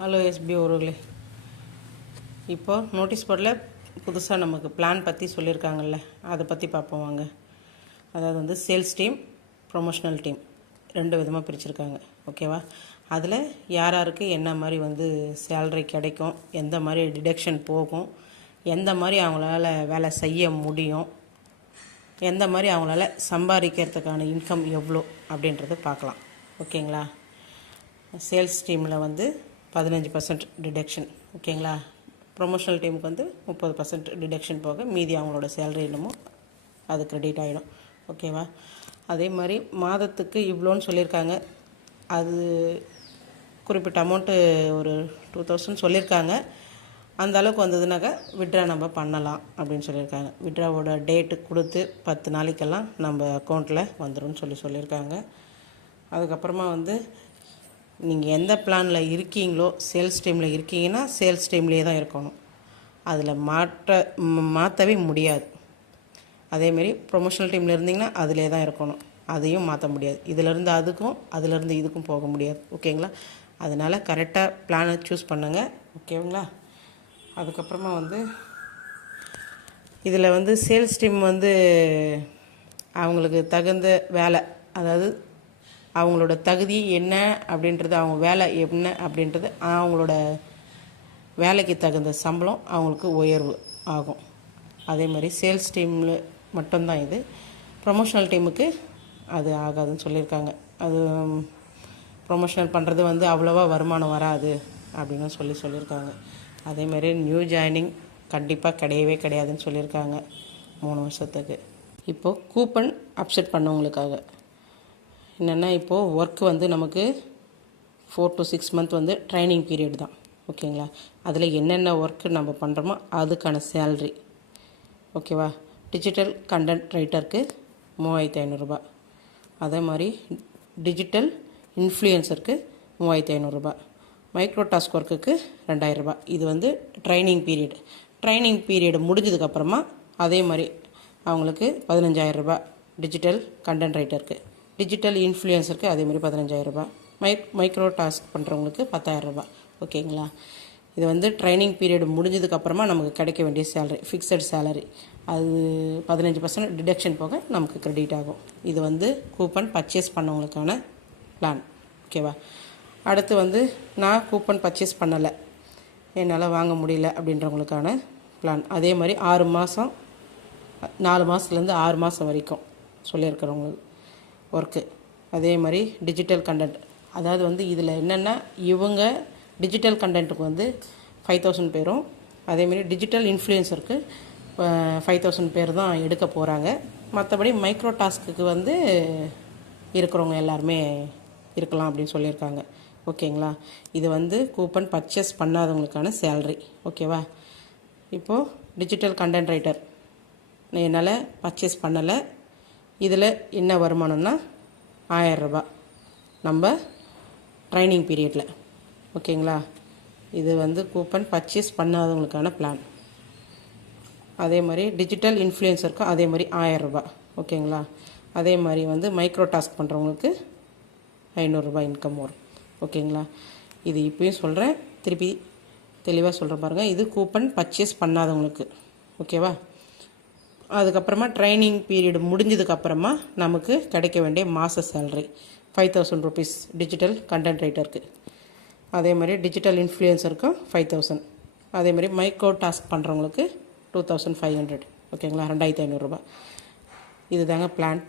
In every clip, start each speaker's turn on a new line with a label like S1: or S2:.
S1: Hello SP உறவுகளே இப்போ notice போர்டில் புதுசாக நமக்கு பிளான் பற்றி சொல்லியிருக்காங்கல்ல அதை பற்றி பார்ப்போம் வாங்க. அதாவது வந்து சேல்ஸ் டீம் ப்ரொமோஷனல் டீம் ரெண்டு விதமாக பிரிச்சுருக்காங்க. ஓகேவா? அதில் யார் யாருக்கு என்ன மாதிரி வந்து சேலரி கிடைக்கும் எந்த மாதிரி டிடக்ஷன் போகும் எந்த மாதிரி அவங்களால வேலை செய்ய முடியும் எந்த மாதிரி அவங்களால சம்பாதிக்கிறதுக்கான இன்கம் எவ்வளோ அப்படின்றத பார்க்கலாம். ஓகேங்களா? சேல்ஸ் டீமில் வந்து பதினஞ்சு பர்சன்ட் டிடக்ஷன் ஓகேங்களா? ப்ரொமோஷனல் டீமுக்கு வந்து முப்பது பர்சன்ட் டிடக்ஷன் போக மீதி அவங்களோட சேலரி என்னமோ அது க்ரெடிட் ஆகிடும் ஓகேவா? அதே மாதிரி மாதத்துக்கு இவ்வளோன்னு சொல்லியிருக்காங்க. அது குறிப்பிட்ட அமௌண்ட்டு ஒரு டூ தௌசண்ட் சொல்லியிருக்காங்க. அந்த அளவுக்கு வந்ததுனாக்கா விட்ரா நம்ம பண்ணலாம் அப்படின்னு சொல்லியிருக்காங்க. விட்ராவோட டேட்டு கொடுத்து பத்து நாளைக்கெல்லாம் நம்ம அக்கௌண்ட்டில் வந்துடும் சொல்லி சொல்லியிருக்காங்க. அதுக்கப்புறமா வந்து நீங்கள் எந்த பிளானில் இருக்கீங்களோ சேல்ஸ் டீமில் இருக்கீங்கன்னா சேல்ஸ் டீம்லேயே தான் இருக்கணும். அதில் மாற்ற மாற்றவே முடியாது. அதேமாரி ப்ரொமோஷனல் டீமில் இருந்தீங்கன்னா அதிலே தான் இருக்கணும். அதையும் மாற்ற முடியாது. இதிலேருந்து அதுக்கும் அதிலேருந்து இதுக்கும் போக முடியாது. ஓகேங்களா? அதனால் கரெக்டாக பிளானை சூஸ் பண்ணுங்கள் ஓகேங்களா? அதுக்கப்புறமா வந்து இதில் வந்து சேல்ஸ் டீம் வந்து அவங்களுக்கு தகுந்த வேலை. அதாவது அவங்களோட தகுதி என்ன அப்படின்றது அவங்க வேலை என்ன அப்படின்றது அவங்களோட வேலைக்கு தகுந்த சம்பளம் அவங்களுக்கு உயர்வு ஆகும். அதே மாதிரி சேல்ஸ் டீமில் மட்டும்தான் இது. ப்ரொமோஷனல் டீமுக்கு அது ஆகாதுன்னு சொல்லியிருக்காங்க. அது ப்ரொமோஷனல் பண்ணுறது வந்து அவ்வளோவா வருமானம் வராது அப்படின்னு சொல்லி சொல்லியிருக்காங்க. அதே மாதிரி நியூ ஜாயினிங் கண்டிப்பாக கிடையவே கிடையாதுன்னு சொல்லியிருக்காங்க மூணு வருஷத்துக்கு. இப்போது கூப்பன் அப்செட் பண்ணவங்களுக்காக. என்னென்னா இப்போது ஒர்க் வந்து நமக்கு ஃபோர் டு சிக்ஸ் மந்த் வந்து ட்ரைனிங் பீரியட் தான். ஓகேங்களா அதில் என்னென்ன ஒர்க்கு நம்ம பண்ணுறோமோ அதுக்கான சேல்ரி ஓகேவா டிஜிட்டல் கண்டென்ட் ரைட்டருக்கு மூவாயிரத்தி ஐநூறுரூபா அதே மாதிரி டிஜிட்டல் இன்ஃப்ளூயன்சருக்கு மூவாயிரத்தி ஐநூறுரூபா மைக்ரோ டாஸ்க் ஒர்க்குக்கு ரெண்டாயிரரூபா இது வந்து ட்ரைனிங் பீரியட் ட்ரைனிங் பீரியட் முடிஞ்சதுக்கப்புறமா அதே மாதிரி அவங்களுக்கு பதினஞ்சாயிரம் டிஜிட்டல் கண்டென்ட் ரைட்டருக்கு டிஜிட்டல் இன்ஃப்ளூயன்ஸருக்கு அதே மாதிரி மை ரூபாய். மைக் மைக்ரோ டாஸ்க் பண்ணுறவங்களுக்கு பத்தாயிரரூபா ஓகேங்களா இது வந்து ட்ரைனிங் பீரியட் முடிஞ்சதுக்கப்புறமா நமக்கு கிடைக்க வேண்டிய சேலரி ஃபிக்ஸட் சேலரி அது பதினஞ்சு பர்சன்ட் டிடக்ஷன் போக நமக்கு க்ரெடிட் ஆகும். இது வந்து கூப்பன் பர்ச்சேஸ் பண்ணவங்களுக்கான பிளான் ஓகேவா அடுத்து வந்து நான் கூப்பன் பர்ச்சேஸ் பண்ணலை. என்னால் வாங்க முடியல அப்படின்றவங்களுக்கான பிளான் அதே மாதிரி ஆறு மாதம் நாலு மாதத்துலேருந்து ஆறு மாதம் வரைக்கும் சொல்லியிருக்கிறவங்களுக்கு. ஒர்க்கு அதே மாதிரி டிஜிட்டல் கண்டென்ட் அதாவது வந்து இதில் என்னென்னா இவங்க டிஜிட்டல் கண்டென்ட்டுக்கு வந்து ஃபைவ் தௌசண்ட் பேரும் அதேமாரி டிஜிட்டல் இன்ஃப்ளூயன்சருக்கு ஃபைவ் தௌசண்ட் பேர் தான் எடுக்க போகிறாங்க மற்றபடி மைக்ரோ டாஸ்க்குக்கு வந்து இருக்கிறவங்க எல்லாருமே இருக்கலாம் அப்படின்னு சொல்லியிருக்காங்க. ஓகேங்களா? இது வந்து கூப்பன் பர்ச்சேஸ் பண்ணாதவங்களுக்கான சேல்ரி ஓகேவா? இப்போது டிஜிட்டல் கண்டென்ட் ரைட்டர் என்னால் பர்ச்சேஸ் பண்ணலை. இதில் என்ன வருமானம்னா ஆயிரம் நம்ம ட்ரைனிங் பீரியடில் ஓகேங்களா? இது வந்து கூப்பன் பர்ச்சேஸ் பண்ணாதவங்களுக்கான பிளான் அதே மாதிரி டிஜிட்டல் இன்ஃப்ளூயன்சருக்கும் அதே மாதிரி ஆயிரம் ஓகேங்களா? அதே மாதிரி வந்து மைக்ரோ டாஸ்க் பண்ணுறவங்களுக்கு ஐநூறுரூபா இன்கம் வரும். ஓகேங்களா? இது இப்பயும் சொல்கிறேன் திருப்பி தெளிவாக சொல்கிறேன் பாருங்கள் இது கூப்பன் பர்ச்சேஸ் பண்ணாதவங்களுக்கு. ஓகேவா? அதுக்கப்புறமா ட்ரைனிங் பீரியட் முடிஞ்சதுக்கப்புறமா நமக்கு கிடைக்க வேண்டிய மாத salary five thousand rupees digital content ரைட்டருக்கு அதே மாதிரி டிஜிட்டல் இன்ஃப்ளூயன்சருக்கும் ஃபைவ் தௌசண்ட் அதே மாதிரி மைக்ரோ டாஸ்க் பண்ணுறவங்களுக்கு டூ தௌசண்ட் ஃபைவ் ஹண்ட்ரட் ஓகேங்களா ரெண்டாயிரத்தி ஐநூறுரூபா இதுதாங்க பிளான்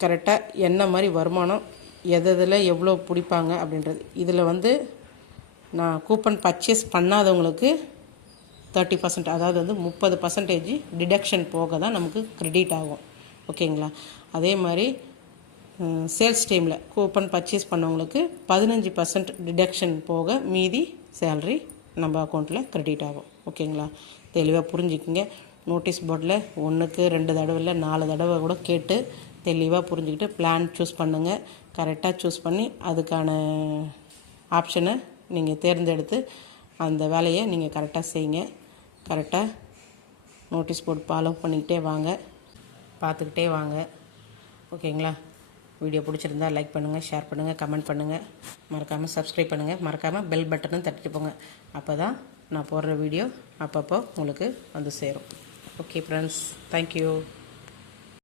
S1: கரெக்டாக என்ன மாதிரி வருமானம் எது எதில் எவ்வளோ பிடிப்பாங்க அப்படின்றது. இதில் வந்து நான் கூப்பன் பர்ச்சேஸ் பண்ணாதவங்களுக்கு தேர்ட்டி பர்சன்ட் அதாவது வந்து முப்பது பர்சன்டேஜ் டிடக்ஷன் போக தான் நமக்கு கிரெடிட் ஆகும். ஓகேங்களா? அதே மாதிரி சேல்ஸ் டைமில் கூப்பன் பர்ச்சேஸ் பண்ணவங்களுக்கு பதினஞ்சு பர்சன்ட் டிடக்ஷன் போக மீதி சேல்ரி நம்ம அக்கௌண்ட்டில் கிரெடிட் ஆகும். ஓகேங்களா? தெளிவாக புரிஞ்சுக்கிங்க. நோட்டீஸ் போர்டில் ஒன்றுக்கு ரெண்டு தடவை இல்லை நாலு தடவை கூட கேட்டு தெளிவாக புரிஞ்சுக்கிட்டு பிளான் சூஸ் பண்ணுங்கள் கரெக்டாக சூஸ் பண்ணி அதுக்கான ஆப்ஷனை நீங்கள் தேர்ந்தெடுத்து அந்த வேலையை நீங்கள் கரெக்டாக செய்யுங்க. கரெக்டாக நோட்டீஸ் போர்டு ஃபாலோ பண்ணிக்கிட்டே வாங்க. பார்த்துக்கிட்டே வாங்க. ஓகேங்களா? வீடியோ பிடிச்சிருந்தா லைக் பண்ணுங்கள் ஷேர் பண்ணுங்கள் கமெண்ட் பண்ணுங்கள் மறக்காமல் சப்ஸ்கிரைப் பண்ணுங்கள் மறக்காமல் பெல் பட்டனும் தட்டிட்டு போங்க. அப்போ தான் நான் போடுற வீடியோ அப்பப்போ உங்களுக்கு வந்து சேரும். Okay friends thank you